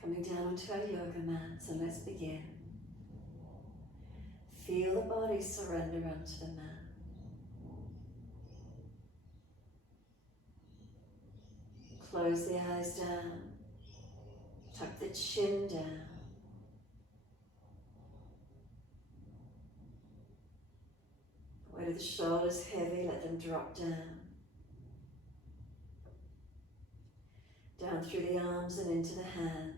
Coming down onto our yoga mat, so let's begin. Feel the body surrender onto the mat. Close the eyes down, tuck the chin down. Weight of the shoulders heavy, let them drop down. Down through the arms and into the hands.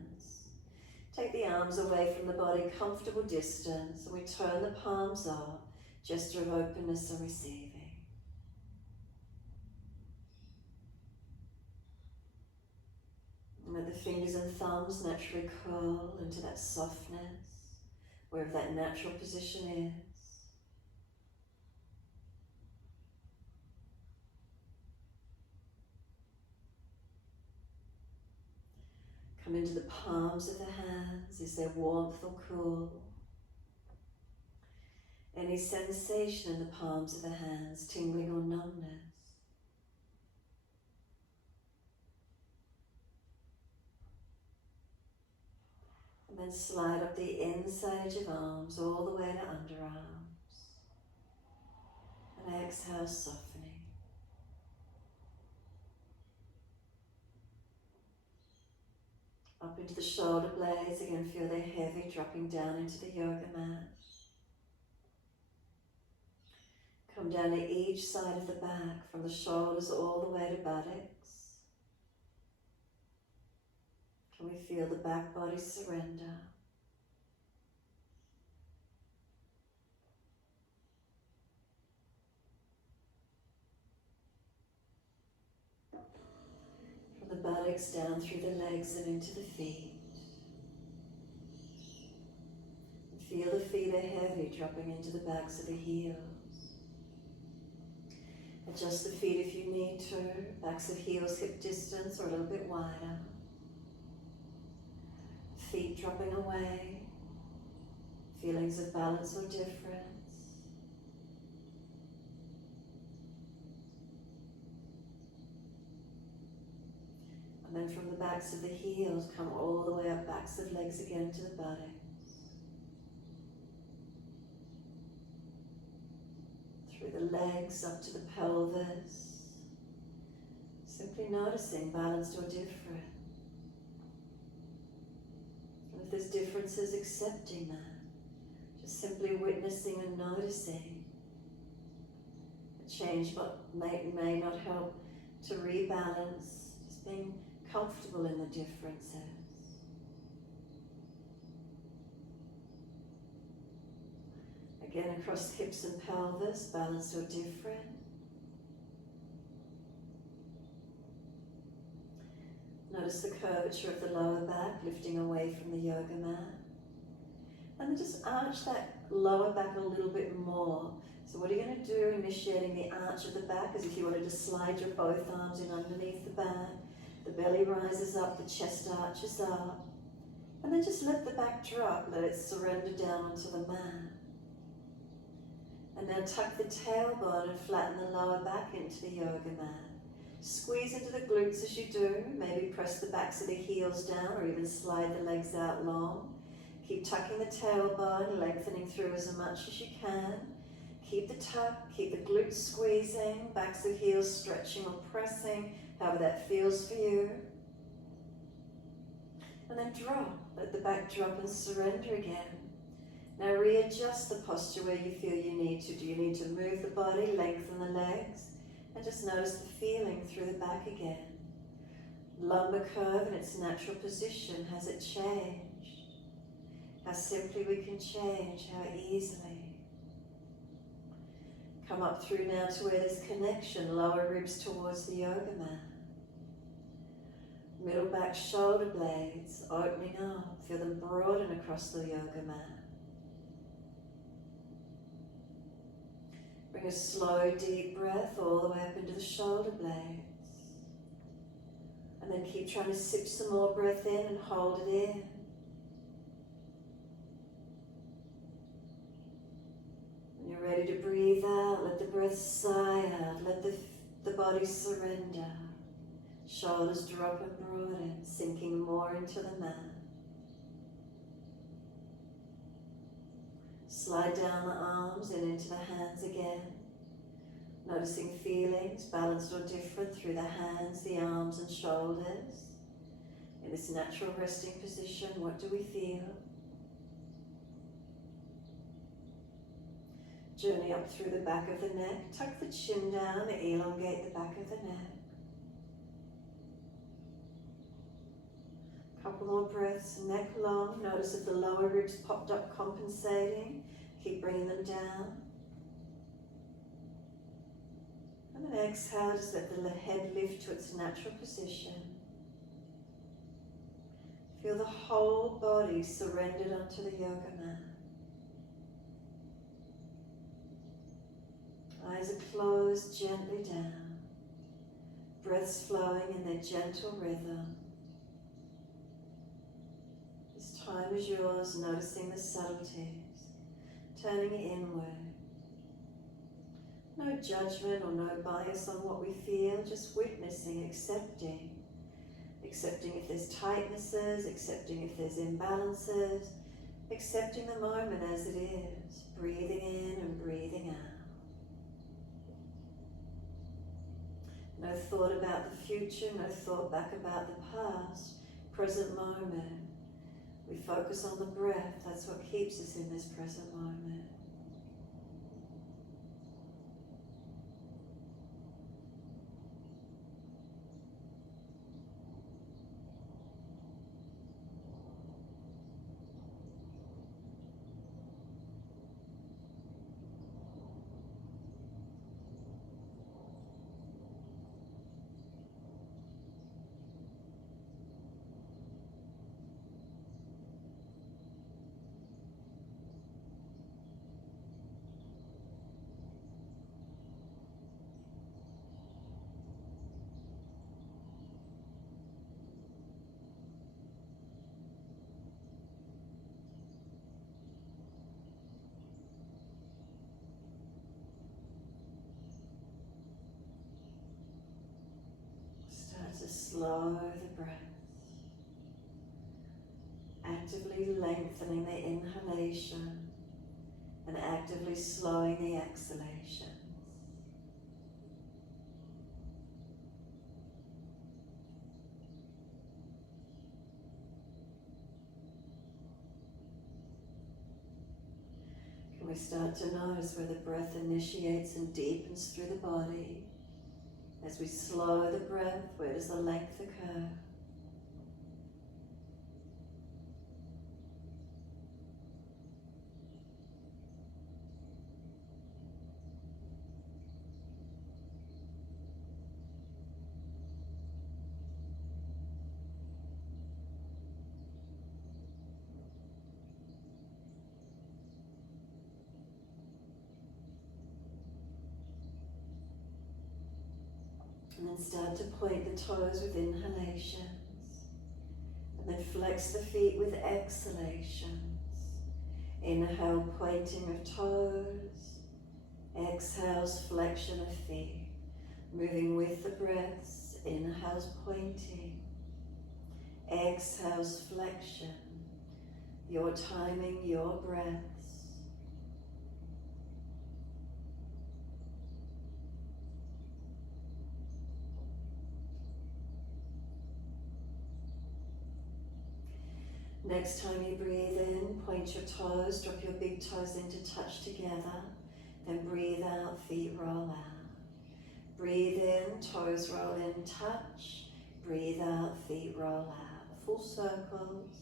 Take the arms away from the body, comfortable distance, and we turn the palms up, gesture of openness and receiving. And let the fingers and thumbs naturally curl into that softness, wherever that natural position is. Come into the palms of the hands. Is there warmth or cool? Any sensation in the palms of the hands, tingling or numbness? And then slide up the inside edge of arms all the way to underarms. And exhale, softening. Up into the shoulder blades, again feel they're heavy, dropping down into the yoga mat. Come down to each side of the back, from the shoulders all the way to buttocks. Can we feel the back body surrender? From the buttocks down through the legs and into the feet. And feel the feet are heavy, dropping into the backs of the heels. Adjust the feet if you need to, backs of heels hip distance or a little bit wider. Feet dropping away, feelings of balance or difference. And then from the backs of the heels, come all the way up, backs of legs again to the buttocks. Through the legs up to the pelvis. Simply noticing, balanced or different. And if there's differences, accepting that. Just simply witnessing and noticing. A change may not help to rebalance. Just being comfortable in the differences. Again, across hips and pelvis, balanced or different. Notice the curvature of the lower back, lifting away from the yoga mat. And then just arch that lower back a little bit more. So what are you going to do, initiating the arch of the back, as if you wanted to slide your both arms in underneath the back. The belly rises up, the chest arches up. And then just let the back drop, let it surrender down onto the mat. And now tuck the tailbone and flatten the lower back into the yoga mat. Squeeze into the glutes as you do. Maybe press the backs of the heels down or even slide the legs out long. Keep tucking the tailbone, lengthening through as much as you can. Keep the tuck, keep the glutes squeezing, backs of heels stretching or pressing, however that feels for you. And then drop. Let the back drop and surrender again. Now readjust the posture where you feel you need to. Do you need to move the body, lengthen the legs? And just notice the feeling through the back again. Lumbar curve in its natural position. Has it changed? How simply we can change, how easily. Come up through now to where there's connection. Lower ribs towards the yoga mat. Middle back shoulder blades opening up. Feel them broaden across the yoga mat. Bring a slow, deep breath all the way up into the shoulder blades. And then keep trying to sip some more breath in and hold it in. When you're ready to breathe out, let the breath sigh out. Let the body surrender. Shoulders drop and broaden, sinking more into the mat. Slide down the arms and into the hands again. Noticing feelings, balanced or different, through the hands, the arms and shoulders. In this natural resting position, what do we feel? Journey up through the back of the neck. Tuck the chin down, elongate the back of the neck. Couple more breaths, neck long. Notice if the lower ribs popped up, compensating. Keep bringing them down. And then exhale, just let the head lift to its natural position. Feel the whole body surrendered onto the yoga mat. Eyes are closed, gently down. Breaths flowing in their gentle rhythm. This time is yours, noticing the subtleties, turning inward. No judgment or no bias on what we feel, just witnessing, accepting. Accepting if there's tightnesses, accepting if there's imbalances, accepting the moment as it is, breathing in and breathing out. No thought about the future, no thought back about the past, present moment. We focus on the breath, that's what keeps us in this present moment. Start to slow the breath. Actively lengthening the inhalation and actively slowing the exhalation. Can we start to notice where the breath initiates and deepens through the body? As we slow the breath, where does the length occur? And then start to point the toes with inhalations. And then flex the feet with exhalations. Inhale, pointing of toes. Exhales, flexion of feet. Moving with the breaths. Inhales, pointing. Exhales, flexion. Your timing, your breaths. Next time you breathe in, point your toes, drop your big toes in to touch together. Then breathe out, feet roll out. Breathe in, toes roll in, touch. Breathe out, feet roll out. Full circles.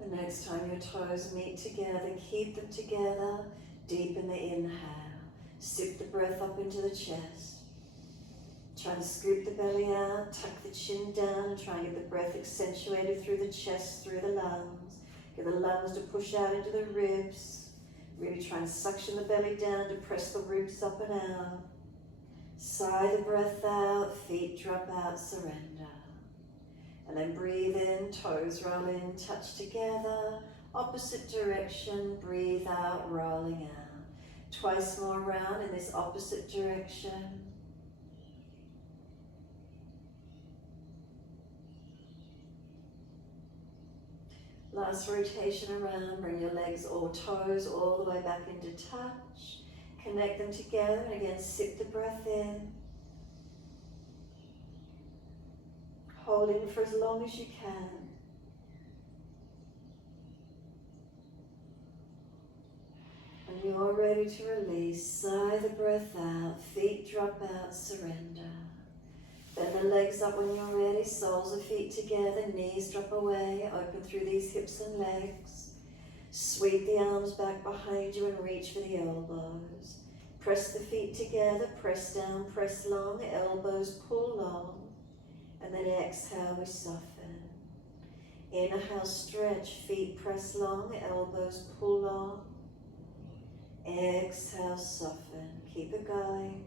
The next time your toes meet together, keep them together, deepen the inhale. Sip the breath up into the chest. Try to scoop the belly out, tuck the chin down, and try and get the breath accentuated through the chest, through the lungs. Get the lungs to push out into the ribs. Really try and suction the belly down to press the ribs up and out. Sigh the breath out, feet drop out, surrender. And then breathe in, toes roll in, touch together. Opposite direction, breathe out, rolling out. Twice more round in this opposite direction. Last rotation around, bring your legs or toes all the way back into touch. Connect them together and again sip the breath in. Holding for as long as you can. When you're ready to release, sigh the breath out, feet drop out, surrender. Bend the legs up when you're ready, soles of feet together, knees drop away, open through these hips and legs. Sweep the arms back behind you and reach for the elbows. Press the feet together, press down, press long, elbows pull long. And then exhale, we soften. Inhale, stretch, feet press long, elbows pull long. Exhale, soften. Keep it going.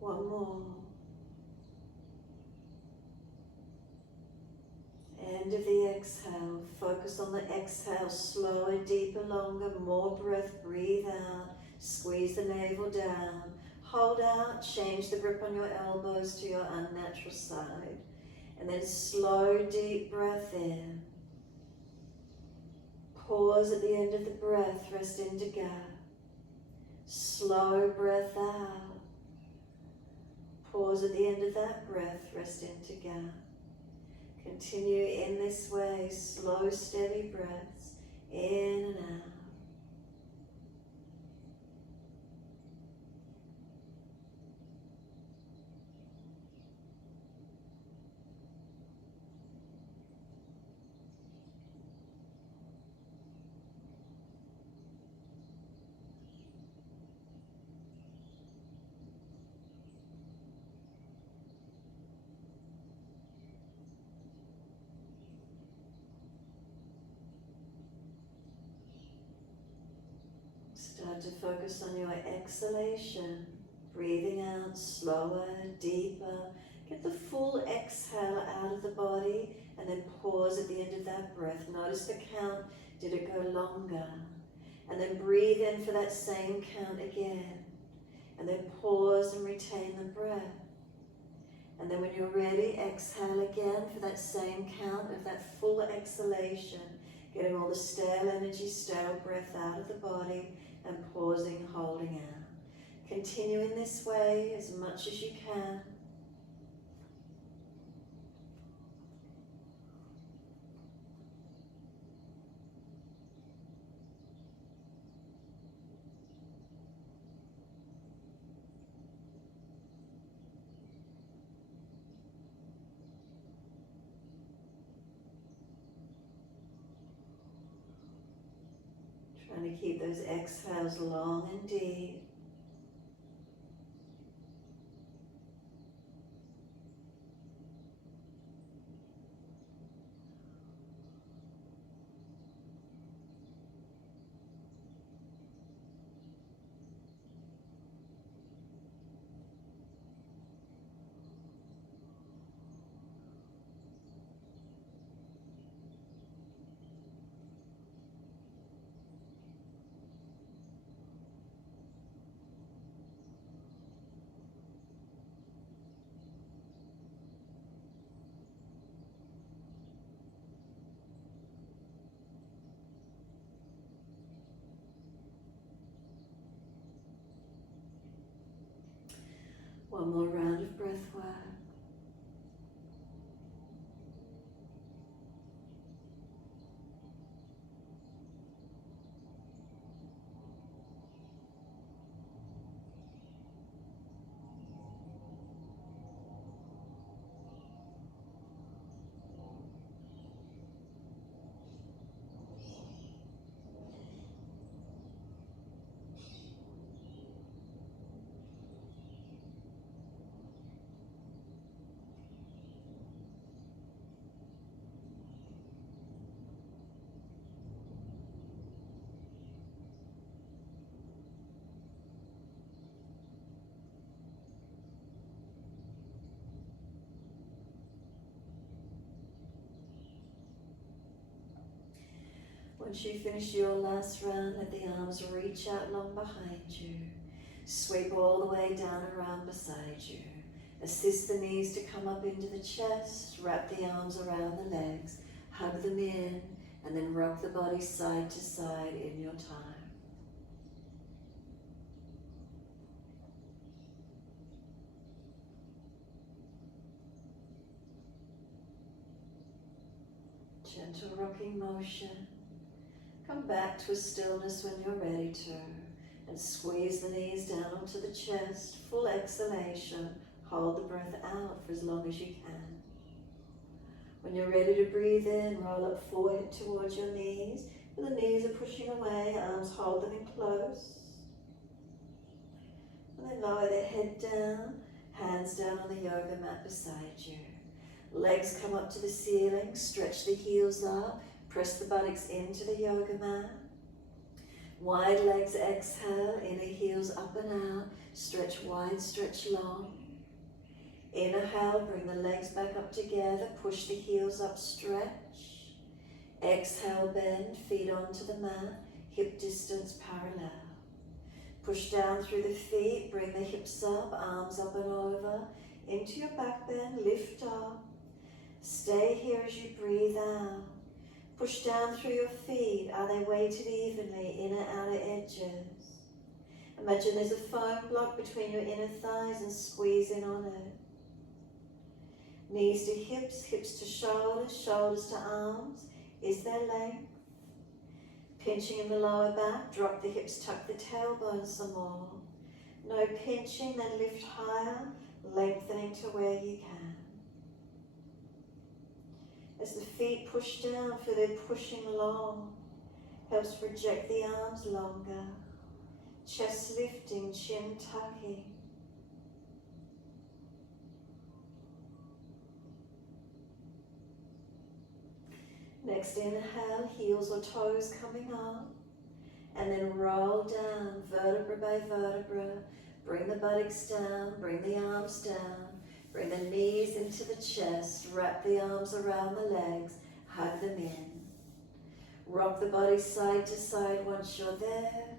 One more. End of the exhale. Focus on the exhale. Slower, deeper, longer. More breath. Breathe out. Squeeze the navel down. Hold out. Change the grip on your elbows to your unnatural side. And then slow, deep breath in. Pause at the end of the breath. Rest into gap. Slow breath out. Pause at the end of that breath, rest into gap. Continue in this way, slow, steady breaths, in and out. Start to focus on your exhalation, breathing out slower, deeper. Get the full exhale out of the body and then pause at the end of that breath. Notice the count, did it go longer? And then breathe in for that same count again. And then pause and retain the breath. And then when you're ready, exhale again for that same count of that full exhalation. Getting all the stale energy, stale breath out of the body and pausing, holding out. Continue in this way as much as you can. Trying to keep those exhales long and deep. One more round of breath work. Once you finish your last round, let the arms reach out long behind you. Sweep all the way down around beside you. Assist the knees to come up into the chest. Wrap the arms around the legs. Hug them in. And then rock the body side to side in your time. Gentle rocking motion. Come back to a stillness when you're ready to. And squeeze the knees down onto the chest. Full exhalation. Hold the breath out for as long as you can. When you're ready to breathe in, roll up forehead towards your knees. The knees are pushing away, arms hold them in close. And then lower the head down, hands down on the yoga mat beside you. Legs come up to the ceiling, stretch the heels up, press the buttocks into the yoga mat. Wide legs exhale, inner heels up and out, stretch wide, stretch long. Inhale, bring the legs back up together, push the heels up, stretch. Exhale, bend, feet onto the mat, hip distance parallel. Push down through the feet, bring the hips up, arms up and over, into your back bend, lift up. Stay here as you breathe out. Push down through your feet, are they weighted evenly, inner outer edges? Imagine there's a foam block between your inner thighs and squeeze in on it. Knees to hips, hips to shoulders, shoulders to arms. Is there length? Pinching in the lower back, drop the hips, tuck the tailbone some more. No pinching, then lift higher, lengthening to where you can. As the feet push down, feel they're pushing long. Helps project the arms longer. Chest lifting, chin tucking. Next inhale, heels or toes coming up, and then roll down, vertebra by vertebra. Bring the buttocks down, bring the arms down, bring the knees into the chest, wrap the arms around the legs, hug them in. Rock the body side to side once you're there.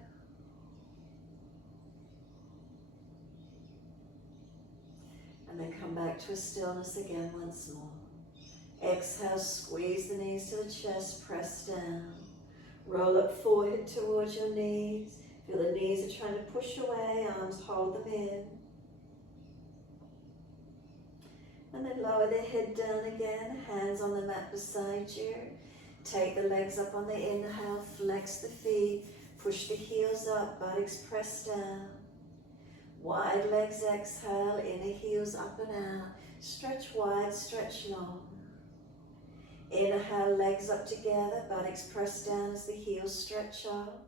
And then come back to a stillness again once more. Exhale, squeeze the knees to the chest, press down. Roll up forehead towards your knees. Feel the knees are trying to push away, arms hold them in. And then lower the head down again, hands on the mat beside you. Take the legs up on the inhale, flex the feet, push the heels up, buttocks press down. Wide legs exhale, inner heels up and out. Stretch wide, stretch long. Inhale, legs up together, buttocks press down as the heels stretch up.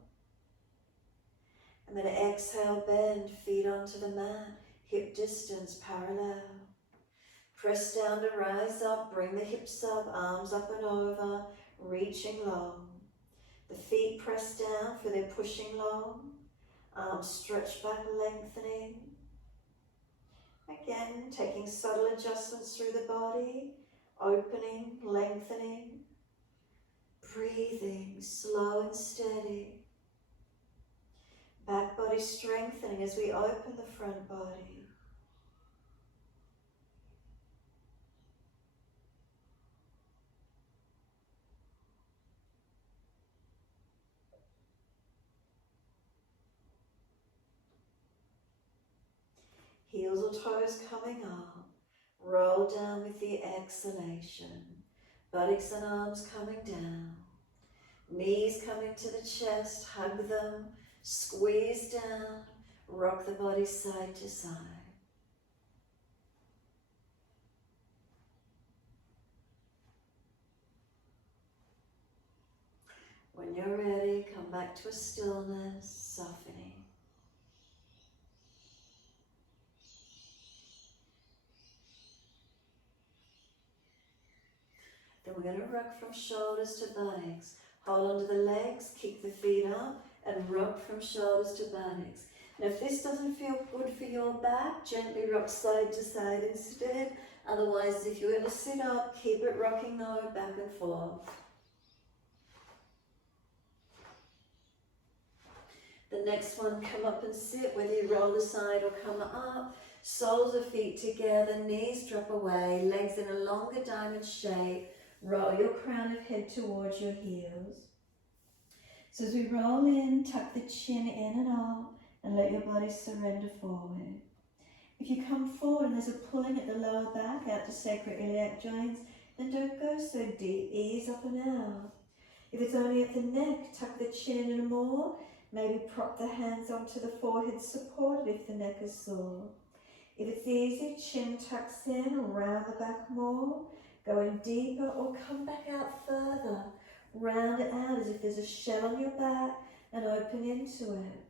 And then exhale, bend, feet onto the mat, hip distance parallel. Press down to rise up, bring the hips up, arms up and over, reaching long. The feet press down for their pushing long. Arms stretch back, lengthening. Again, taking subtle adjustments through the body. Opening, lengthening, breathing, slow and steady. Back body strengthening as we open the front body. Heels or toes coming up. Roll down with the exhalation. Buttocks and arms coming down. Knees coming to the chest, hug them, squeeze down, rock the body side to side. When you're ready, come back to a stillness, softening. Then we're going to rock from shoulders to buttocks. Hold onto the legs, kick the feet up, and rock from shoulders to buttocks. And if this doesn't feel good for your back, gently rock side to side instead. Otherwise, if you ever sit up, keep it rocking though, back and forth. The next one, come up and sit, whether you roll aside or come up. Soles of feet together, knees drop away, legs in a longer diamond shape. Roll your crown of head towards your heels. So as we roll in, tuck the chin in and up and let your body surrender forward. If you come forward and there's a pulling at the lower back out to sacroiliac joints, then don't go so deep, ease up and out. If it's only at the neck, tuck the chin in more, maybe prop the hands onto the forehead supported if the neck is sore. If it's easy, chin tucks in, around the back more, go in deeper or come back out further. Round it out as if there's a shell on your back and open into it.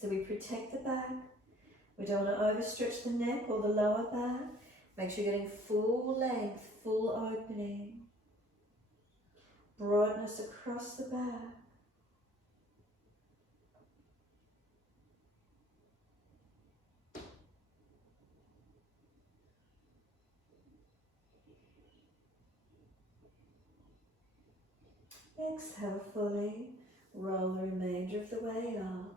So we protect the back. We don't want to overstretch the neck or the lower back. Make sure you're getting full length, full opening. Broadness across the back. Exhale fully. Roll the remainder of the way up.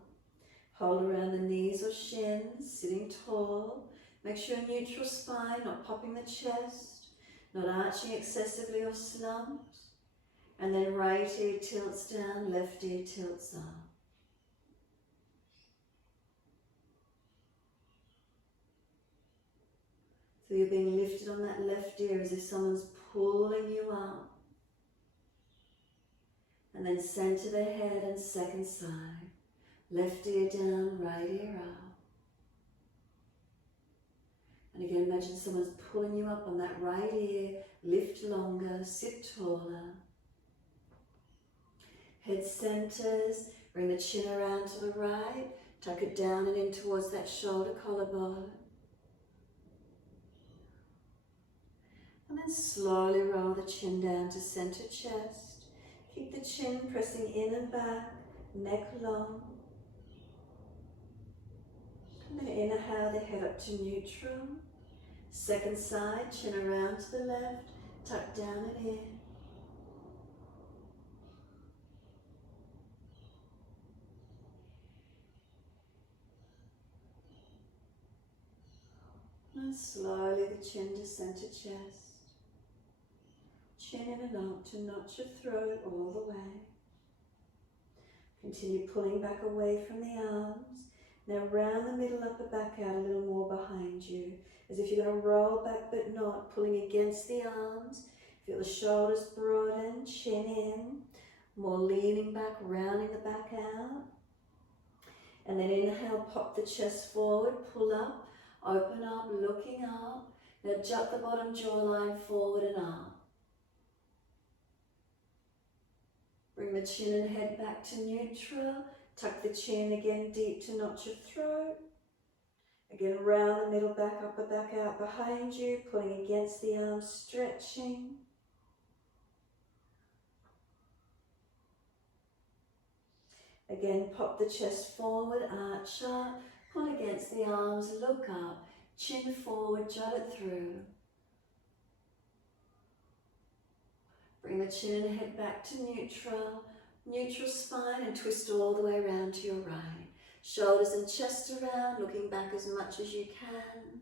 Hold around the knees or shins, sitting tall. Make sure neutral spine, not popping the chest, not arching excessively or slumped. And then right ear tilts down, left ear tilts up. So you're being lifted on that left ear as if someone's pulling you up. And then center the head and second side. Left ear down, right ear up. And again, imagine someone's pulling you up on that right ear. Lift longer, sit taller. Head centers, bring the chin around to the right. Tuck it down and in towards that shoulder collarbone. And then slowly roll the chin down to center chest. Keep the chin pressing in and back, neck long. And then inhale the head up to neutral. Second side, chin around to the left, tuck down and in. And slowly the chin to center chest. Chin in and up to notch your throat all the way. Continue pulling back away from the arms. Now round the middle upper back out a little more behind you. As if you're going to roll back but not, pulling against the arms. Feel the shoulders broaden, chin in. More leaning back, rounding the back out. And then inhale, pop the chest forward, pull up, open up, looking up. Now jut the bottom jawline forward and up. Bring the chin and head back to neutral. Tuck the chin again deep to notch your throat. Again, round the middle back, upper back out behind you, pulling against the arms, stretching. Again, pop the chest forward, arch up, pull against the arms, look up, chin forward, jut it through. Bring the chin and head back to neutral. Neutral spine and twist all the way around to your right. Shoulders and chest around, looking back as much as you can.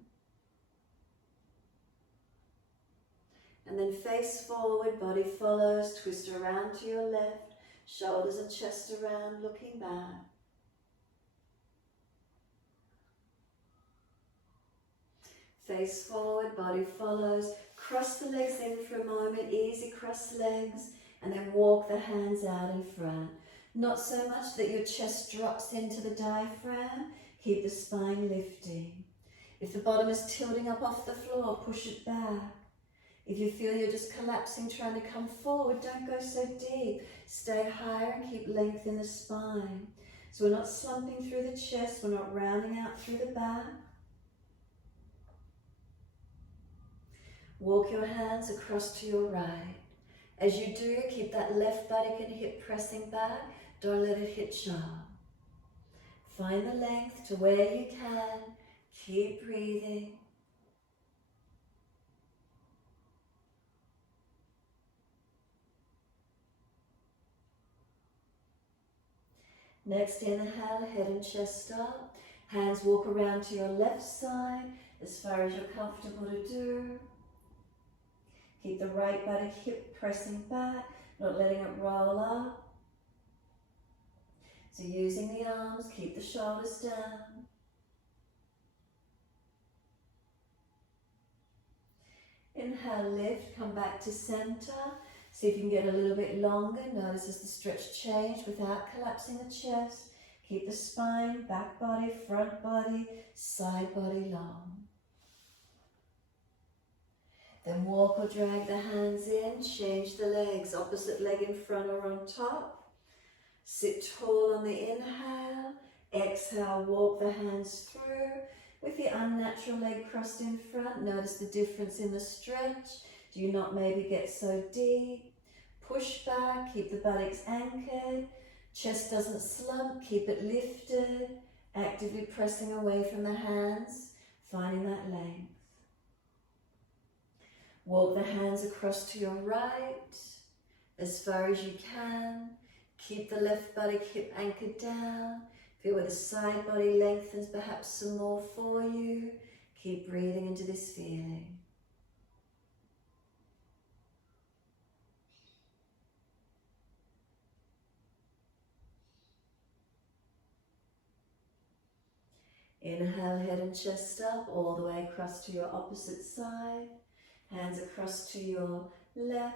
And then face forward, body follows, twist around to your left. Shoulders and chest around, looking back. Face forward, body follows. Cross the legs in for a moment, easy cross legs. And then walk the hands out in front. Not so much that your chest drops into the diaphragm. Keep the spine lifting. If the bottom is tilting up off the floor, push it back. If you feel you're just collapsing, trying to come forward, don't go so deep. Stay higher and keep length in the spine. So we're not slumping through the chest, we're not rounding out through the back. Walk your hands across to your right. As you do, keep that left buttock and hip pressing back. Don't let it hit sharp. Find the length to where you can. Keep breathing. Next inhale, head and chest up. Hands walk around to your left side as far as you're comfortable to do. Keep the right buttock hip pressing back, not letting it roll up. So using the arms, keep the shoulders down. Inhale, lift, come back to center. See if you can get a little bit longer. Notice as the stretch change without collapsing the chest. Keep the spine, back body, front body, side body long. Then walk or drag the hands in, change the legs, opposite leg in front or on top. Sit tall on the inhale, exhale, walk the hands through. With the unnatural leg crossed in front, notice the difference in the stretch. Do you not maybe get so deep? Push back, keep the buttocks anchored. Chest doesn't slump, keep it lifted. Actively pressing away from the hands, finding that length. Walk the hands across to your right, as far as you can. Keep the left buttock hip anchored down. Feel where the side body lengthens, perhaps some more for you. Keep breathing into this feeling. Inhale, head and chest up, all the way across to your opposite side. Hands across to your left.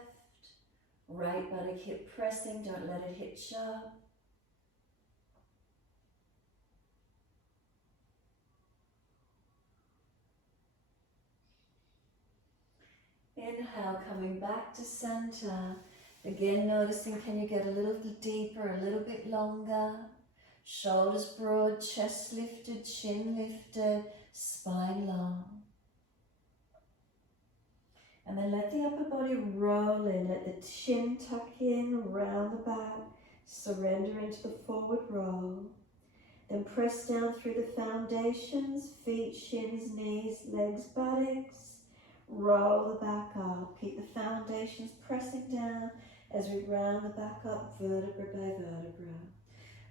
Right buttock hip pressing, don't let it hitch up. Inhale, coming back to center. Again, noticing, can you get a little bit deeper, a little bit longer? Shoulders broad, chest lifted, chin lifted, spine long. And then let the upper body roll in, let the chin tuck in, around the back, surrender into the forward roll. Then press down through the foundations, feet, shins, knees, legs, buttocks. Roll the back up. Keep the foundations pressing down as we round the back up, vertebra by vertebra.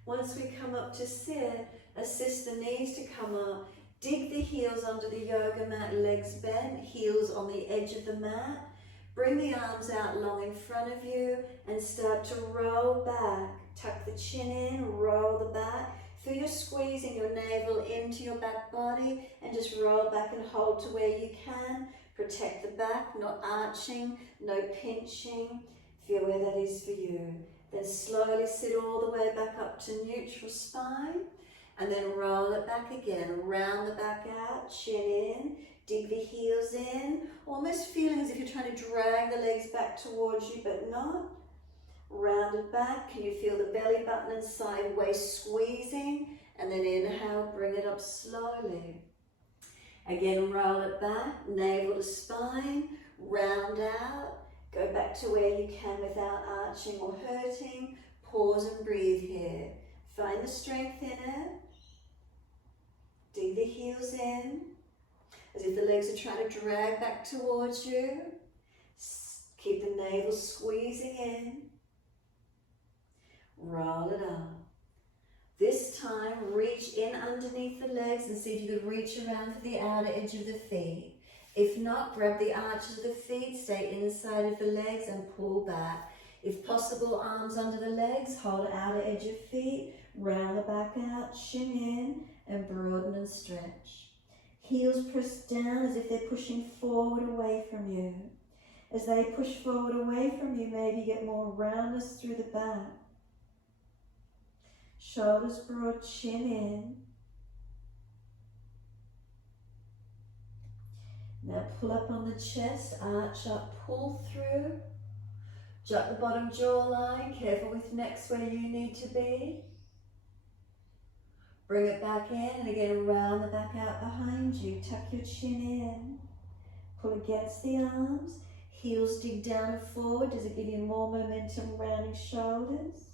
Once we come up to sit, assist the knees to come up. Dig the heels under the yoga mat, legs bent, heels on the edge of the mat. Bring the arms out long in front of you and start to roll back. Tuck the chin in, roll the back. Feel you're squeezing your navel into your back body and just roll back and hold to where you can. Protect the back, not arching, no pinching. Feel where that is for you. Then slowly sit all the way back up to neutral spine. And then roll it back again, round the back out, chin in, dig the heels in, almost feeling as if you're trying to drag the legs back towards you, but not. Round it back, can you feel the belly button and side waist squeezing? And then inhale, bring it up slowly. Again, roll it back, navel to spine, round out, go back to where you can without arching or hurting. Pause and breathe here. Find the strength in it. Dig the heels in, as if the legs are trying to drag back towards you. Keep the navel squeezing in. Roll it up. This time, reach in underneath the legs and see if you could reach around for the outer edge of the feet. If not, grab the arches of the feet, stay inside of the legs and pull back. If possible, arms under the legs, hold outer edge of feet, round the back out, chin in, and broaden and stretch. Heels press down as if they're pushing forward away from you. As they push forward away from you, maybe get more roundness through the back. Shoulders broad, chin in. Now pull up on the chest, arch up, pull through. Jut the bottom jawline, careful with necks where you need to be. Bring it back in and again round the back out behind you. Tuck your chin in. Pull against the arms. Heels dig down and forward. Does it give you more momentum rounding shoulders?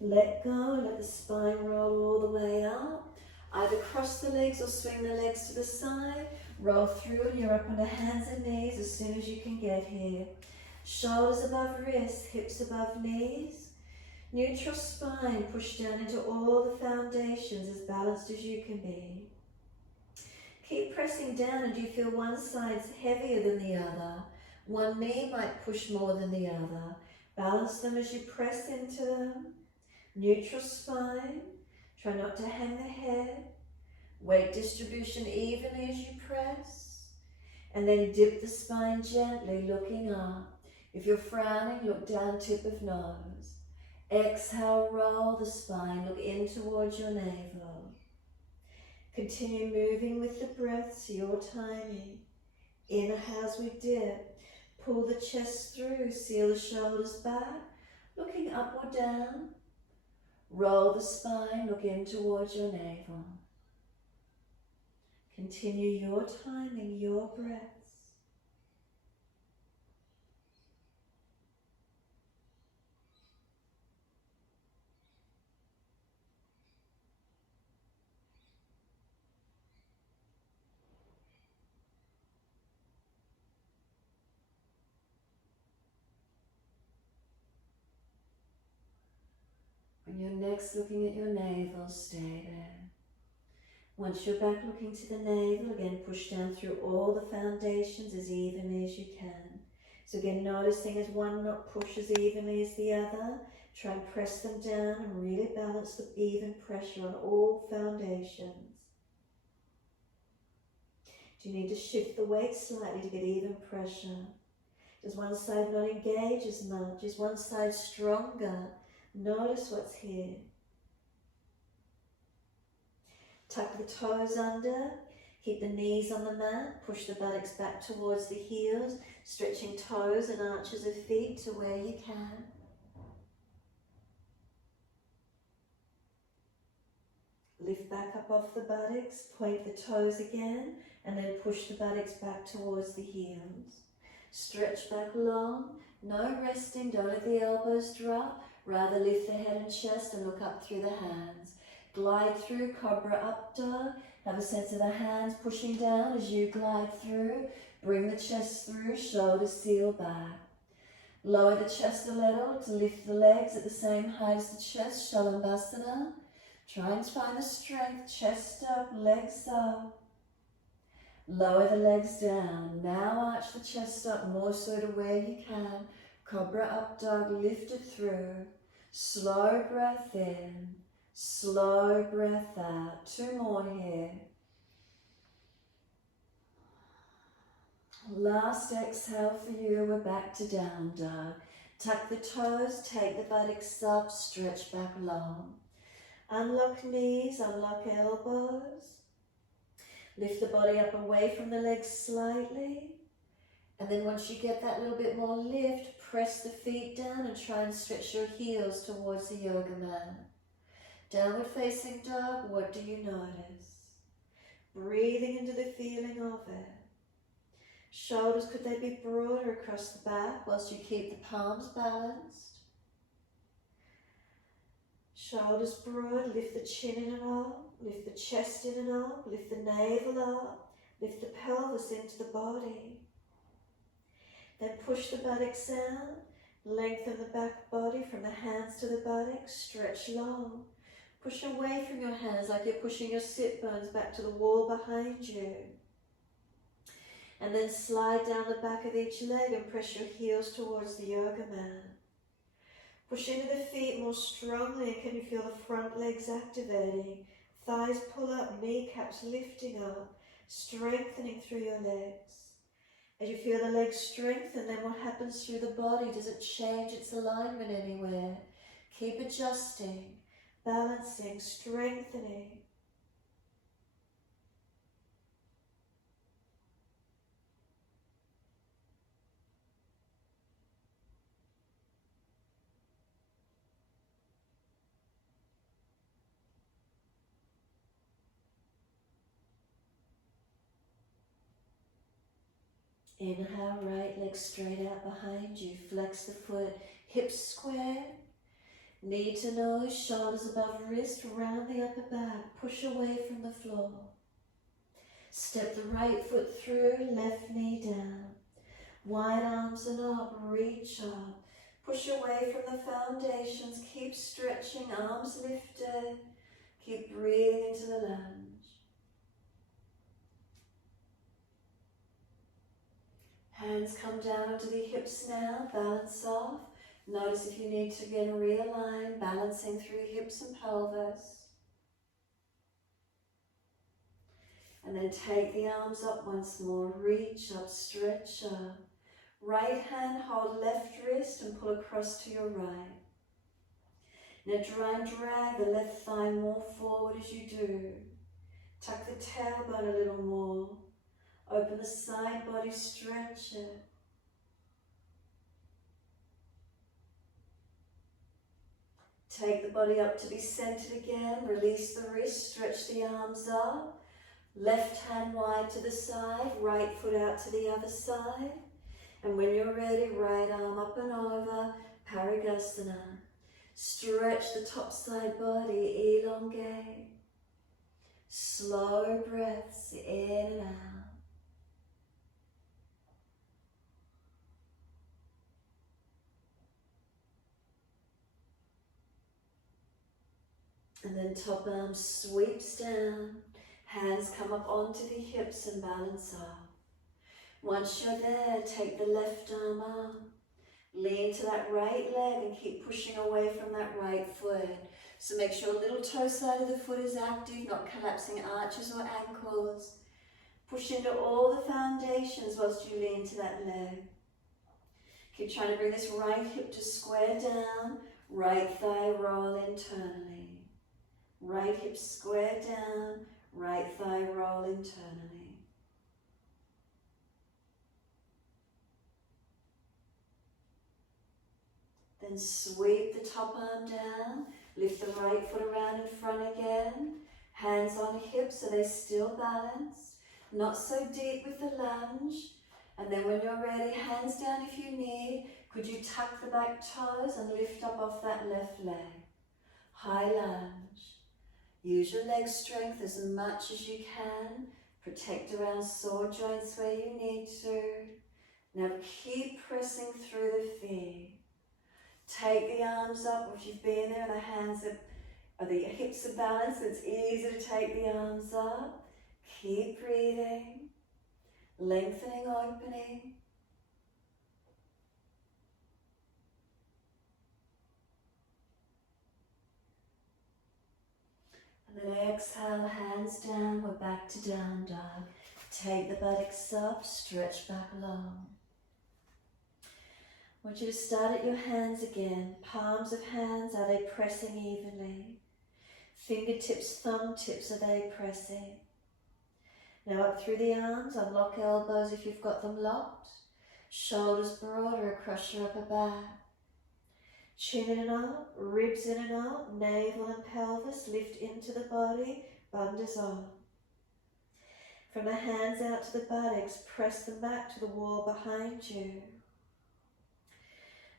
Let go and let the spine roll all the way up. Either cross the legs or swing the legs to the side. Roll through and you're up onto hands and knees as soon as you can get here. Shoulders above wrists, hips above knees. Neutral spine, push down into all the foundations, as balanced as you can be. Keep pressing down, and you feel one side's heavier than the other. One knee might push more than the other. Balance them as you press into them. Neutral spine. Try not to hang the head. Weight distribution evenly as you press. And then dip the spine gently, looking up. If you're frowning, look down, tip of nose. Exhale, roll the spine, look in towards your navel. Continue moving with the breaths, your timing. Inhale as we dip. Pull the chest through, seal the shoulders back, looking up or down. Roll the spine, look in towards your navel. Continue your timing, your breaths. When you're next looking at your navel, stay there. Once you're back looking to the navel, again push down through all the foundations as evenly as you can. So again, noticing as one not pushes evenly as the other, try and press them down and really balance the even pressure on all foundations. Do you need to shift the weight slightly to get even pressure? Does one side not engage as much? Is one side stronger? Notice what's here. Tuck the toes under, keep the knees on the mat, push the buttocks back towards the heels, stretching toes and arches of feet to where you can. Lift back up off the buttocks, point the toes again, and then push the buttocks back towards the heels. Stretch back long, no resting, don't let the elbows drop, rather lift the head and chest and look up through the hands. Glide through Cobra Up Dog. Have a sense of the hands pushing down as you glide through. Bring the chest through, shoulders seal back. Lower the chest a little to lift the legs at the same height as the chest, Shalabhasana. Try and find the strength, chest up, legs up. Lower the legs down. Now arch the chest up more so to where you can. Cobra Up Dog, lift it through. Slow breath in. Slow breath out. 2 more here. Last exhale for you. We're back to down dog. Tuck the toes, take the buttocks up, stretch back long. Unlock knees, unlock elbows. Lift the body up away from the legs slightly. And then once you get that little bit more lift, press the feet down and try and stretch your heels towards the yoga mat. Downward facing dog, what do you notice? Breathing into the feeling of it. Shoulders, could they be broader across the back whilst you keep the palms balanced? Shoulders broad, lift the chin in and up, lift the chest in and up, lift the navel up, lift the pelvis into the body. Then push the buttocks out, lengthen the back body from the hands to the buttocks, stretch long. Push away from your hands like you're pushing your sit bones back to the wall behind you. And then slide down the back of each leg and press your heels towards the yoga mat. Push into the feet more strongly, and can you feel the front legs activating? Thighs pull up, kneecaps lifting up, strengthening through your legs. As you feel the legs strengthen, then what happens through the body? Does it change its alignment anywhere? Keep adjusting, balancing, strengthening. Inhale, right leg straight out behind you. Flex the foot, hips square. Knee to nose, shoulders above wrist, round the upper back. Push away from the floor. Step the right foot through, left knee down. Wide arms and up, reach up. Push away from the foundations. Keep stretching, arms lifted. Keep breathing into the lunge. Hands come down onto the hips now, balance off. Notice if you need to again realign, balancing through hips and pelvis. And then take the arms up once more, reach up, stretch up. Right hand, hold left wrist and pull across to your right. Now try and drag the left thigh more forward as you do. Tuck the tailbone a little more. Open the side body, stretch it. Take the body up to be centered again. Release the wrist, stretch the arms up. Left hand wide to the side, right foot out to the other side. And when you're ready, right arm up and over, Parigasana. Stretch the top side body, elongate. Slow breaths in and out. And then top arm sweeps down. Hands come up onto the hips and balance off. Once you're there, take the left arm up. Lean to that right leg and keep pushing away from that right foot. So make sure the little toe side of the foot is active, not collapsing arches or ankles. Push into all the foundations whilst you lean to that leg. Keep trying to bring this right hip to square down, right thigh roll internally. Right hip square down, right thigh roll internally. Then sweep the top arm down, lift the right foot around in front again. Hands on hips, so they're still balanced. Not so deep with the lunge. And then when you're ready, hands down if you need. Could you tuck the back toes and lift up off that left leg? High lunge. Use your leg strength as much as you can. Protect around sore joints where you need to. Now keep pressing through the feet. Take the arms up if you've been there and the hands are the hips are balanced. It's easy to take the arms up. Keep breathing. Lengthening, opening. And then exhale, hands down, we're back to down dog. Take the buttocks up, stretch back long. I want you to start at your hands again. Palms of hands, are they pressing evenly? Fingertips, thumb tips, are they pressing? Now up through the arms, unlock elbows if you've got them locked. Shoulders broader across your upper back. Chin in and up, ribs in and up, navel and pelvis lift into the body, bundas on. From the hands out to the buttocks, press them back to the wall behind you.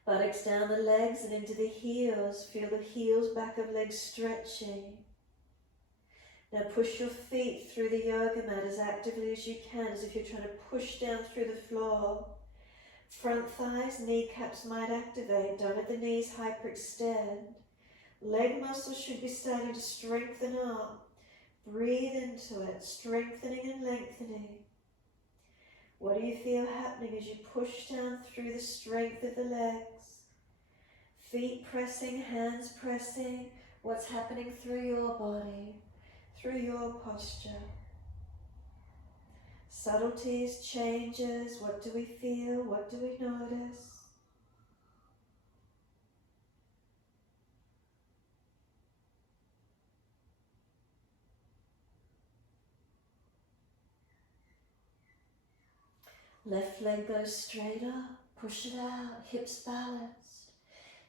Buttocks down the legs and into the heels. Feel the heels, back of legs stretching. Now push your feet through the yoga mat as actively as you can, as if you're trying to push down through the floor. Front thighs, kneecaps might activate. Don't let the knees hyperextend. Leg muscles should be starting to strengthen up. Breathe into it, strengthening and lengthening. What do you feel happening as you push down through the strength of the legs? Feet pressing, hands pressing. What's happening through your body, through your posture? Subtleties, changes, what do we feel, what do we notice? Left leg goes straight up, push it out, hips balanced.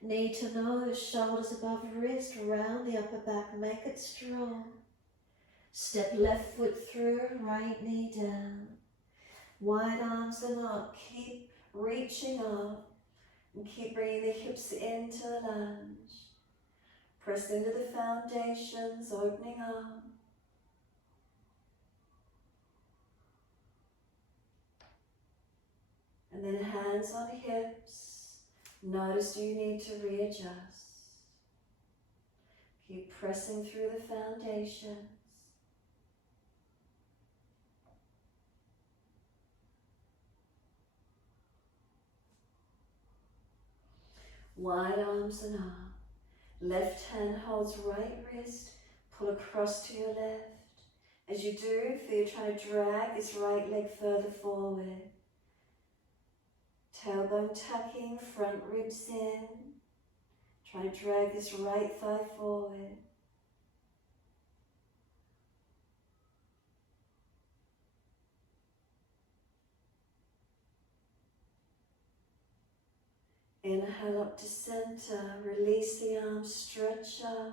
Knee to nose, shoulders above wrist, round the upper back, make it strong. Step left foot through, right knee down. Wide arms and up, keep reaching up and keep bringing the hips into the lunge. Press into the foundations, opening up. And then hands on hips, Notice, do you need to readjust? Keep pressing through the foundations. Wide arms and up. Left hand holds right wrist. Pull across to your left. As you do, feel trying to drag this right leg further forward. Tailbone tucking, front ribs in. Try to drag this right thigh forward. Inhale up to center, release the arms, stretch up.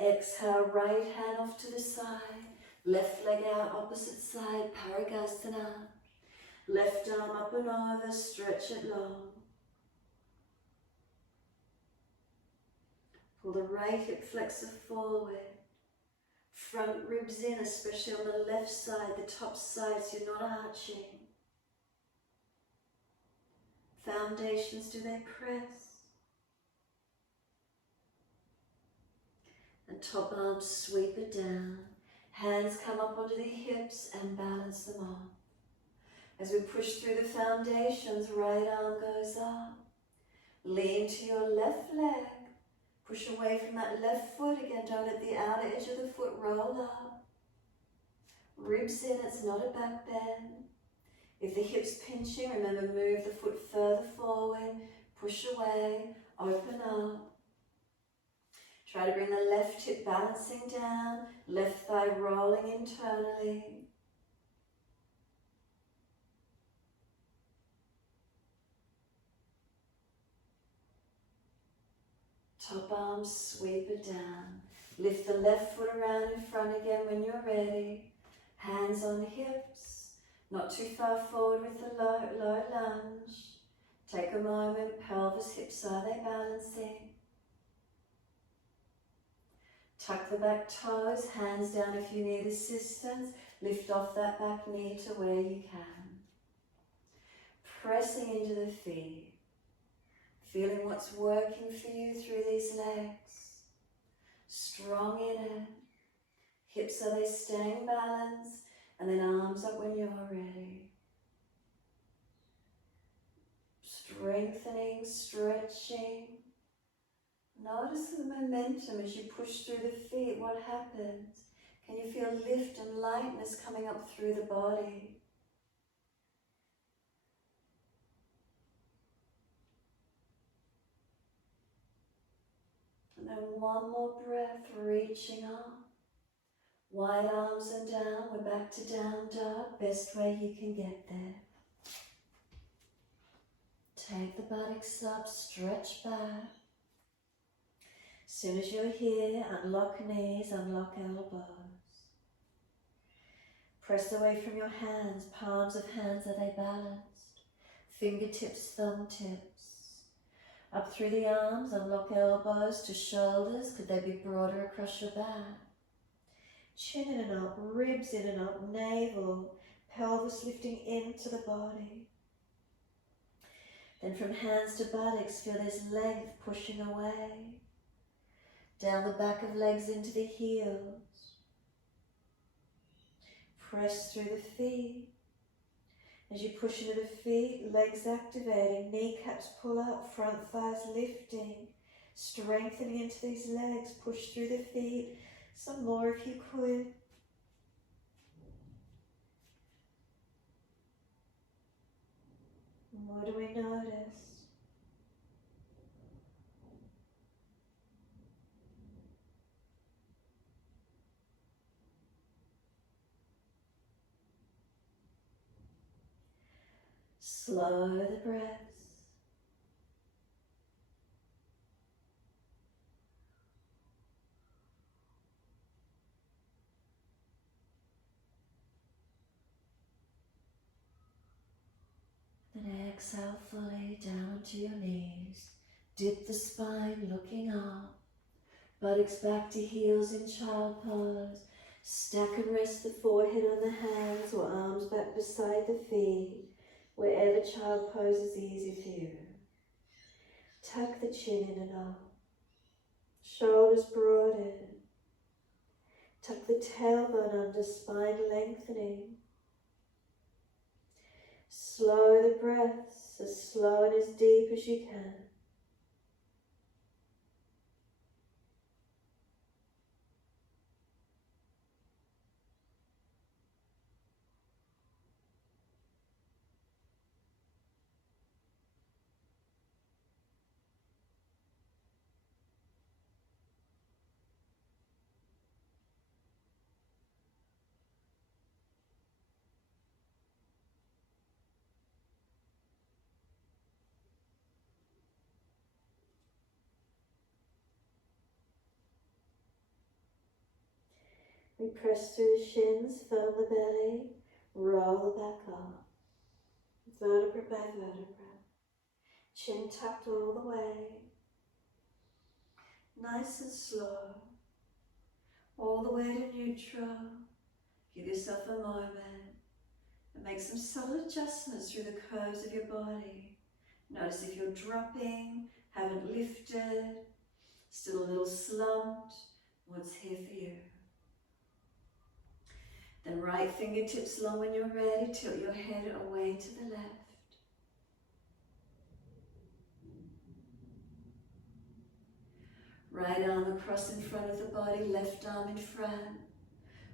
Exhale, right hand off to the side. Left leg out, opposite side, Parigasana. Left arm up and over, stretch it long. Pull the right hip flexor forward. Front ribs in, especially on the left side, the top side, so you're not arching. Foundations, do they press? And top arms sweep it down. Hands come up onto the hips and balance them on. As we push through the foundations, right arm goes up. Lean to your left leg. Push away from that left foot again. Don't let the outer edge of the foot roll up. Ribs in, it's not a back bend. If the hip's pinching, remember move the foot further forward. Push away, open up. Try to bring the left hip balancing down, left thigh rolling internally. Top arm, sweep it down. Lift the left foot around in front again when you're ready. Hands on hips, not too far forward with the low lunge. Take a moment, pelvis, hips, are they balancing? Tuck the back toes, hands down if you need assistance. Lift off that back knee to where you can. Pressing into the feet. Feeling what's working for you through these legs. Strong in it. Hips, are they staying balanced? And then arms up when you're ready. Strengthening, stretching. Notice the momentum as you push through the feet. What happens? Can you feel lift and lightness coming up through the body? And then one more breath, reaching up. Wide arms and down. We're back to down dog. Best way you can get there. Take the buttocks up, stretch back. As soon as you're here, unlock knees, unlock elbows. Press away from your hands, palms of hands, are they balanced? Fingertips, thumb tips. Up through the arms, unlock elbows to shoulders. Could they be broader across your back? Chin in and up, ribs in and up, navel, pelvis lifting into the body. Then from hands to buttocks, feel this length pushing away. Down the back of legs into the heels. Press through the feet. As you push into the feet, legs activating, kneecaps pull up, front thighs lifting. Strengthening into these legs, push through the feet. Some more if you could. And what do we notice? Slow the breaths. Then exhale fully down to your knees. Dip the spine, looking up. Buttocks back to heels in child pose. Stack and rest the forehead on the hands or arms back beside the feet. Wherever child pose is easy for you. tuck the chin in and up. Shoulders broaden. Tuck the tailbone under, spine lengthening. Slow the breaths, as slow and as deep as you can. We press through the shins, firm the belly, roll back up. Vertebra by vertebra. Chin tucked all the way. Nice and slow. All the way to neutral. Give yourself a moment and make some subtle adjustments through the curves of your body. Notice if you're dropping, haven't lifted, still a little slumped, what's here for you. Then right fingertips long when you're ready, tilt your head away to the left. Right arm across in front of the body, left arm in front.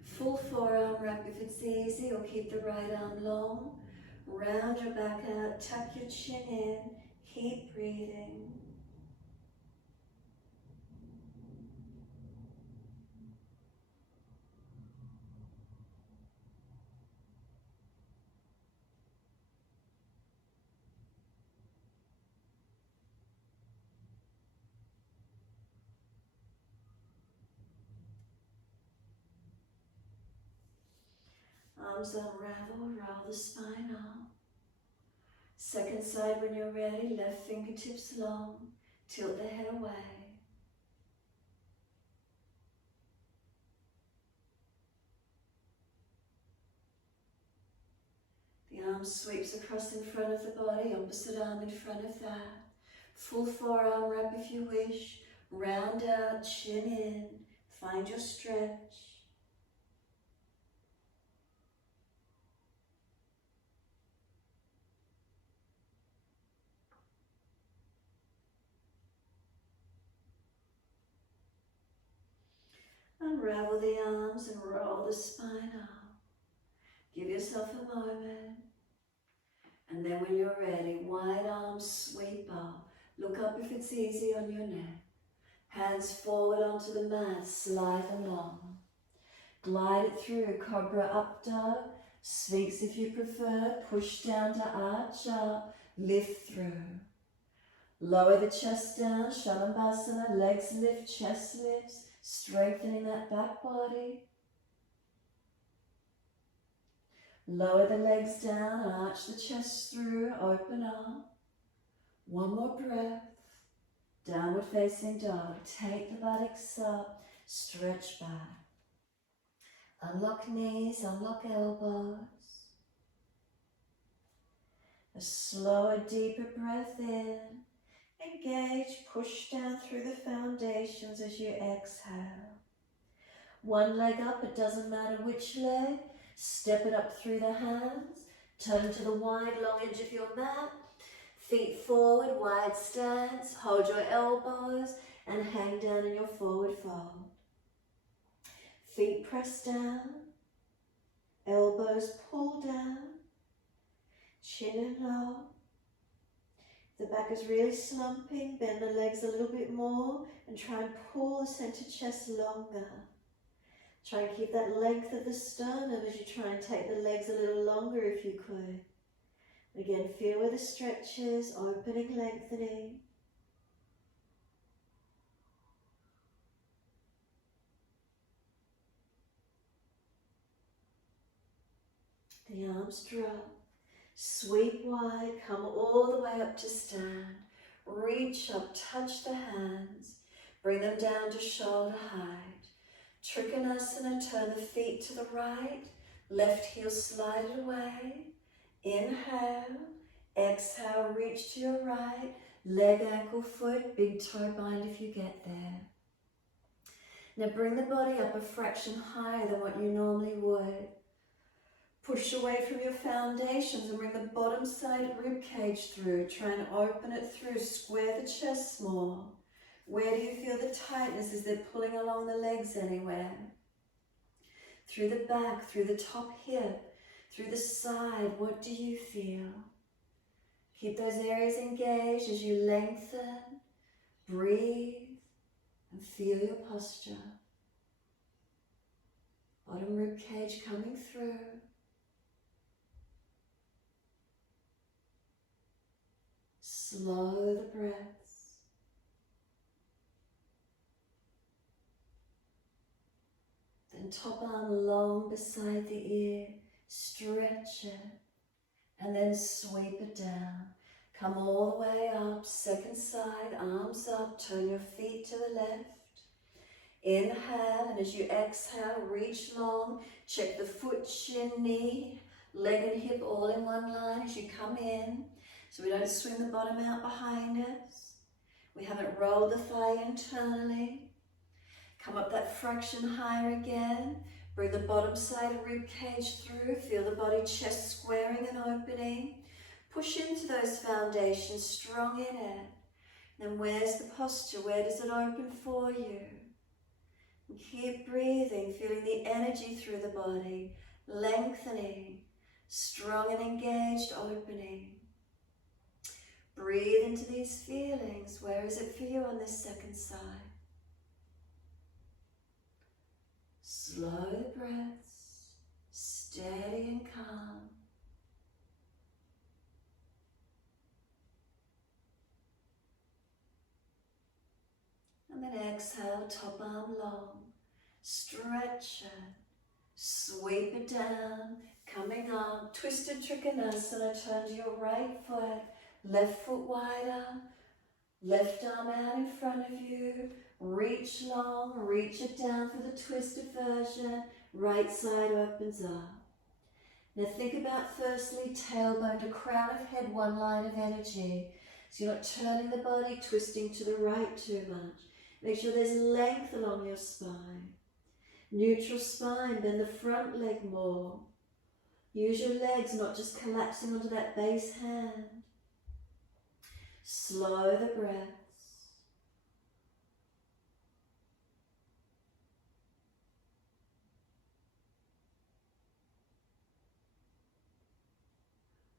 Full forearm wrap if it's easy, or keep the right arm long. Round your back out, tuck your chin in, keep breathing. Arms unravel, roll the spine up. Second side when you're ready, left fingertips long, tilt the head away. The arm sweeps across in front of the body, opposite arm in front of that. Full forearm wrap if you wish. Round out, chin in, find your stretch. Unravel the arms and roll the spine up. Give yourself a moment. And then when you're ready, wide arms sweep up. Look up if it's easy on your neck. Hands forward onto the mat, slide along. Glide it through, cobra up dog, sphinx if you prefer, push down to arch up, lift through. Lower the chest down, Shalabhasana, legs lift, chest lifts, strengthening that back body. Lower the legs down, arch the chest through, open up. One more breath. Downward facing dog. Take the buttocks up, stretch back. Unlock knees, unlock elbows. A slower, deeper breath in. Engage, push down through the foundations as you exhale. One leg up, it doesn't matter which leg. Step it up through the hands. Turn to the wide, long edge of your mat. Feet forward, wide stance. Hold your elbows and hang down in your forward fold. Feet press down. Elbows pull down. Chin and low. The back is really slumping. Bend the legs a little bit more and try and pull the center chest longer. Try and keep that length of the sternum as you try and take the legs a little longer if you could. Again, feel where the stretch is, opening, lengthening. The arms drop. Sweep wide, come all the way up to stand. Reach up, touch the hands. Bring them down to shoulder height. Trikonasana, turn the feet to the right. Left heel slide it away. Inhale. Exhale, reach to your right. leg, ankle, foot, big toe bind if you get there. Now bring the body up a fraction higher than what you normally would. Push away from your foundations and bring the bottom side rib cage through. Try and open it through. Square the chest more. Where do you feel the tightness? Is there pulling along the legs anywhere? Through the back, through the top hip, through the side, what do you feel? Keep those areas engaged as you lengthen, breathe, and feel your posture. Bottom rib cage coming through. Slow the breaths. Then top arm long beside the ear, stretch it, and then sweep it down. Come all the way up, second side, arms up, turn your feet to the left. Inhale, and as you exhale, reach long, check the foot, shin, knee, leg and hip all in one line as you come in. So we don't swing the bottom out behind us. We haven't rolled the thigh internally. Come up that fraction higher again. Bring the bottom side of rib cage through. Feel the body, chest squaring and opening. Push into those foundations, strong in it. Then where's the posture? Where does it open for you? And keep breathing, feeling the energy through the body, lengthening, strong and engaged, opening. Breathe into these feelings. Where is it for you on this second side? Slow the breaths, steady and calm. And then exhale, top arm long, stretch it, sweep it down, coming up, twisted trikonasana, turn to your right foot, left foot wider, left arm out in front of you, reach long, reach it down for the twisted version, right side opens up. Now think about firstly tailbone to crown of head, one line of energy. So you're not turning the body, twisting to the right too much. Make sure there's length along your spine. Neutral spine, bend the front leg more. Use your legs, not just collapsing onto that base hand. Slow the breaths.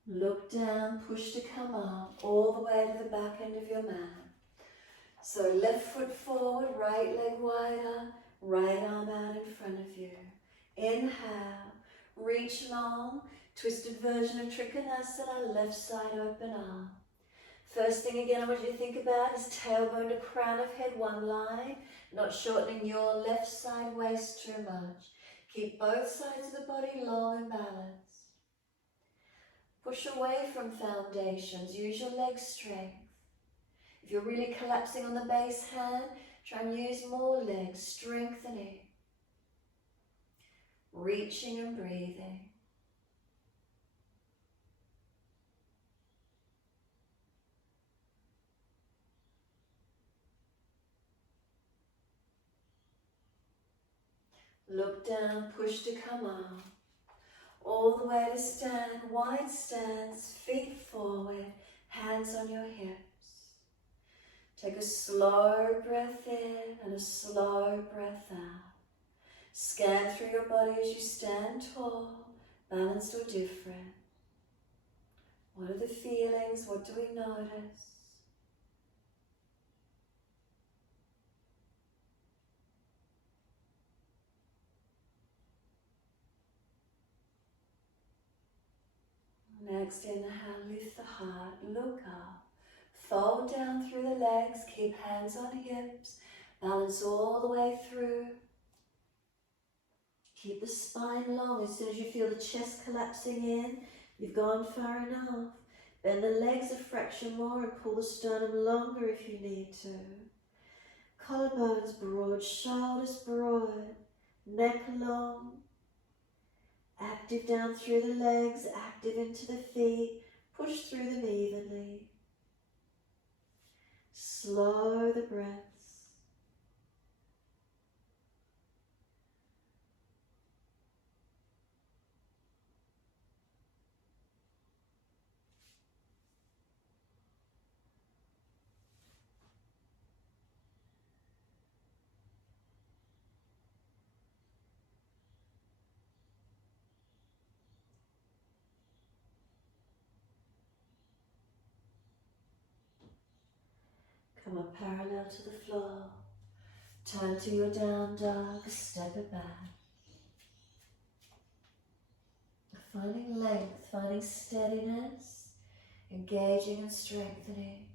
Look down, push to come up, all the way to the back end of your mat. So left foot forward, right leg wider, right arm out in front of you. Inhale, reach long, twisted version of Trikonasana, left side open up. First thing again I want you to think about is tailbone to crown of head, one line, not shortening your left side waist too much. Keep both sides of the body long and balanced. Push away from foundations, use your leg strength. If you're really collapsing on the base hand, try and use more legs, strengthening, reaching and breathing. Look down, push to come up. All the way to stand, wide stance, feet forward, hands on your hips. Take a slow breath in and a slow breath out. Scan through your body as you stand tall, balanced or different. What are the feelings? What do we notice? Next, inhale, lift the heart, look up. Fold down through the legs, keep hands on hips, balance all the way through. Keep the spine long. As soon as you feel the chest collapsing in, you've gone far enough. Bend the legs a fraction more and pull the sternum longer if you need to. Collarbones broad, shoulders broad, neck long. Active down through the legs, active into the feet. Push through them evenly. slow the breaths. Come up parallel to the floor. Turn to your down dog, step it back. Finding length, finding steadiness, engaging and strengthening.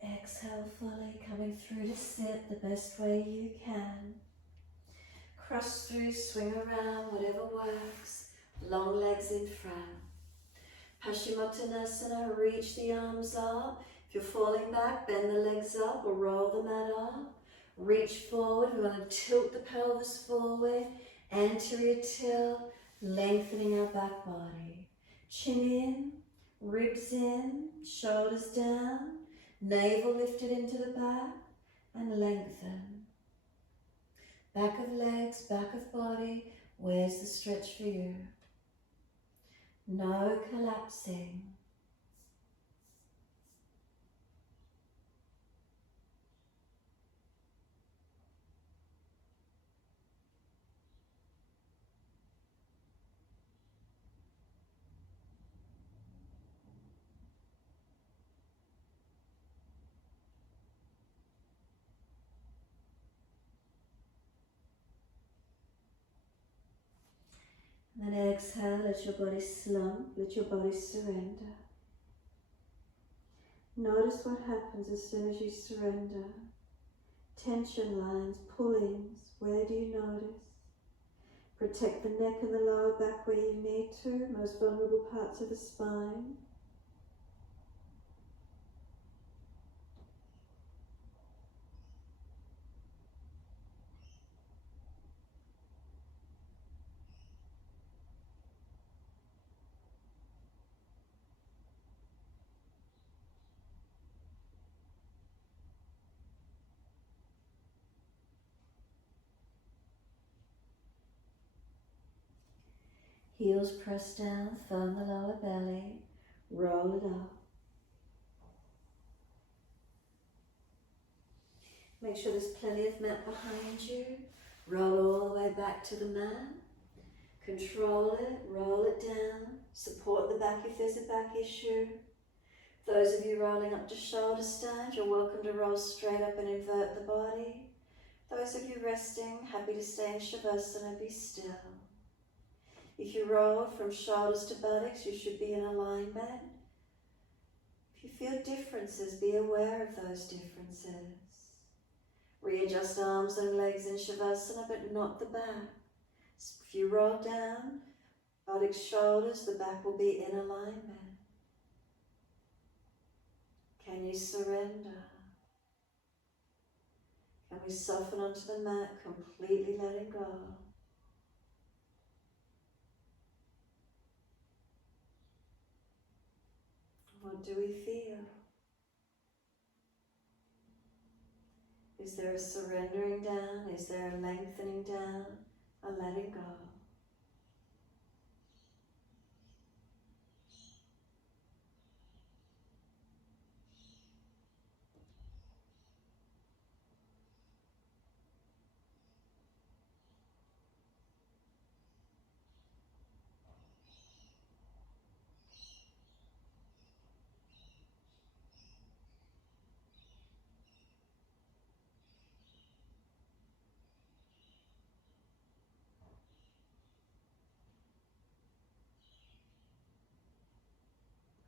Exhale fully, coming through to sit the best way you can. Cross through, swing around, whatever works. Long legs in front. Paschimottanasana, reach the arms up. If you're falling back, bend the legs up or roll the mat up. Reach forward, we want to tilt the pelvis forward. Anterior tilt, lengthening our back body. Chin in, ribs in, shoulders down. Navel lifted into the back and lengthen. Back of legs, back of body, where's the stretch for you? No collapsing. And then exhale, let your body slump, let your body surrender. Notice what happens as soon as you surrender. Tension lines, pullings, where do you notice? Protect the neck and the lower back where you need to, most vulnerable parts of the spine. Heels pressed down, firm the lower belly, roll it up. Make sure there's plenty of mat behind you. Roll all the way back to the mat. Control it, roll it down. Support the back if there's a back issue. Those of you rolling up to shoulder stand, you're welcome to roll straight up and invert the body. Those of you resting, happy to stay in Shavasana, be still. If you roll from shoulders to buttocks, you should be in alignment. If you feel differences, be aware of those differences. Readjust arms and legs in Shavasana, but not the back. If you roll down, buttocks, shoulders, the back will be in alignment. Can you surrender? Can we soften onto the mat, completely letting go? What do we feel? Is there a surrendering down? Is there a lengthening down? A letting go?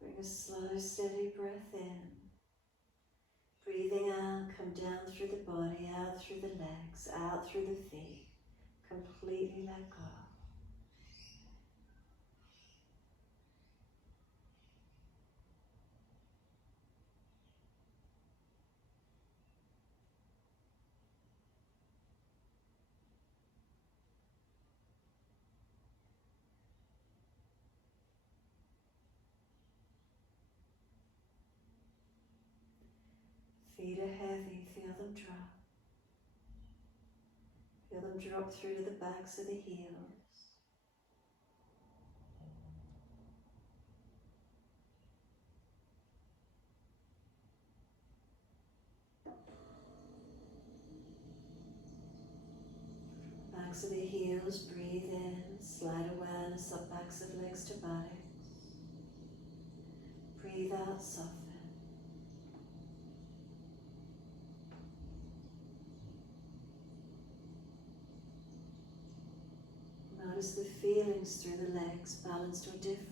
Bring a slow, steady breath in. Breathing out, come down through the body, out through the legs, out through the feet. Completely let go. Feet are heavy, feel them drop. Feel them drop through to the backs of the heels. Backs of the heels, breathe in, slide awareness up backs of legs to buttocks. Breathe out, soften. Notice the feelings through the legs, balanced or different.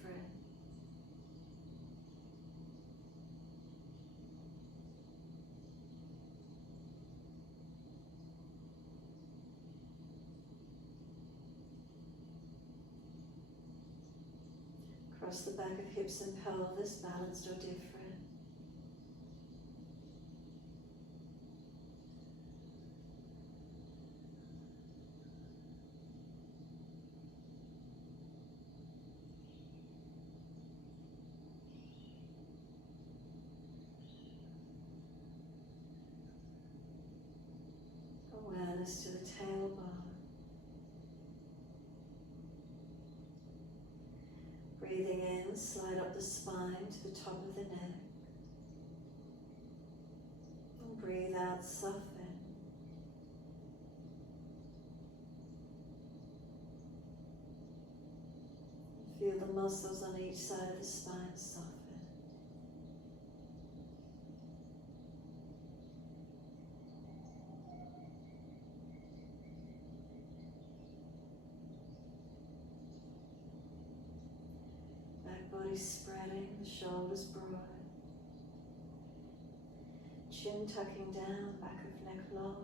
Across the back of hips and pelvis, balanced or different. Awareness to the tailbone. Breathing in, slide up the spine to the top of the neck. And breathe out, soften. Feel the muscles on each side of the spine soften. Back body spreading, the shoulders broad. Chin tucking down, back of neck long.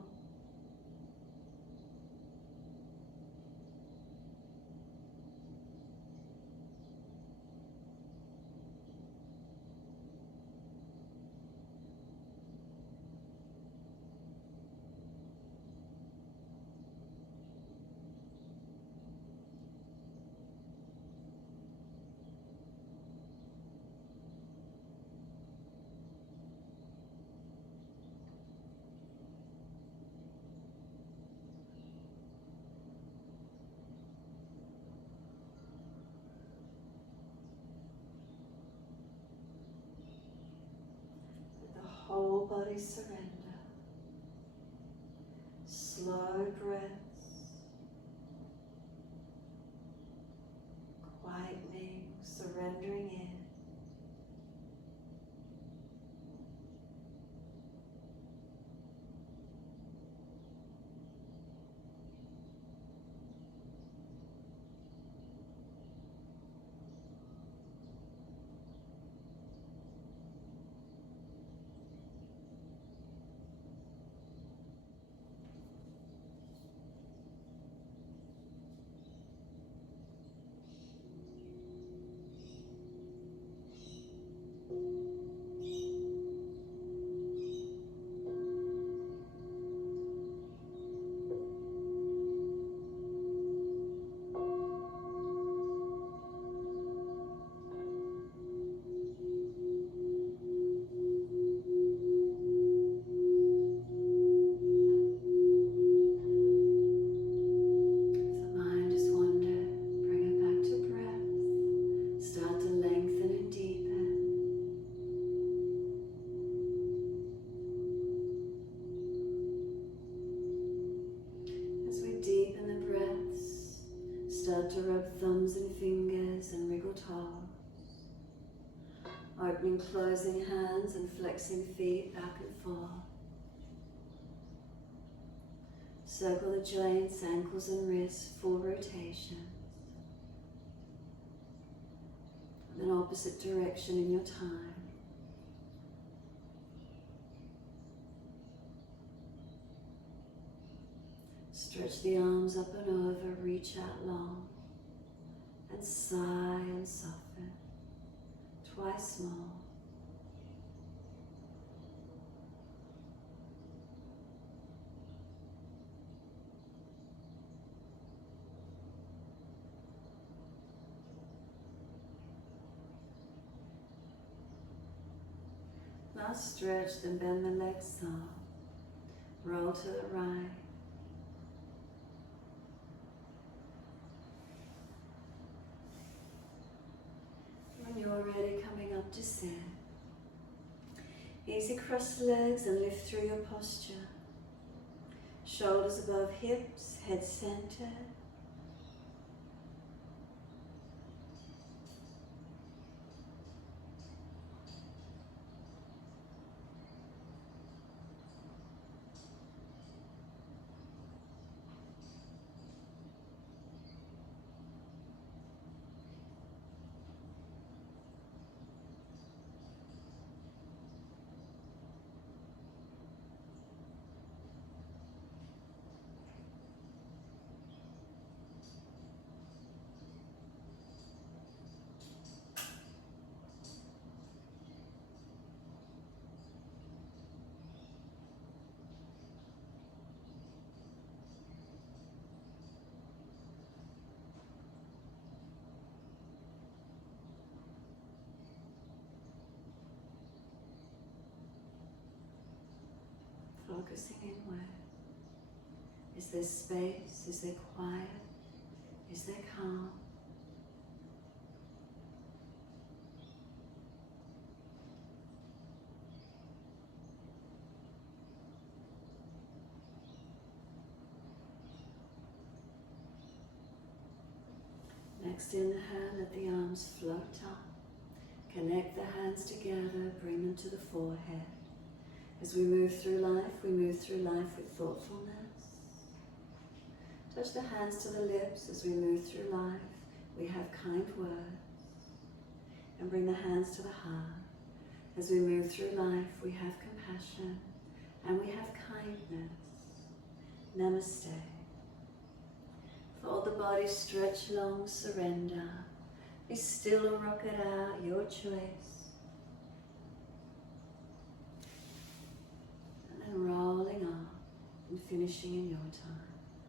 Whole body surrender. Slow breaths. Quietening, surrendering in. Start to rub thumbs and fingers and wriggle toes. Opening, closing hands and flexing feet back and forth. Circle the joints, ankles and wrists, full rotations. And then opposite direction in your time. Stretch the arms up and over, reach out long, and sigh and soften. Twice more. Last stretch, then bend the legs up. Roll to the right. When you're ready, coming up to sit. Easy cross the legs and lift through your posture. Shoulders above hips, head centered. Focusing inward. Is there space? Is there quiet? Is there calm? Next inhale, let the arms float up. Connect the hands together, bring them to the forehead. As we move through life with thoughtfulness. Touch the hands to the lips as we move through life. We have kind words. And bring the hands to the heart. As we move through life, we have compassion and we have kindness. Namaste. Fold the body, stretch long, surrender. Be still or rock it out, your choice. And rolling up and finishing in your time.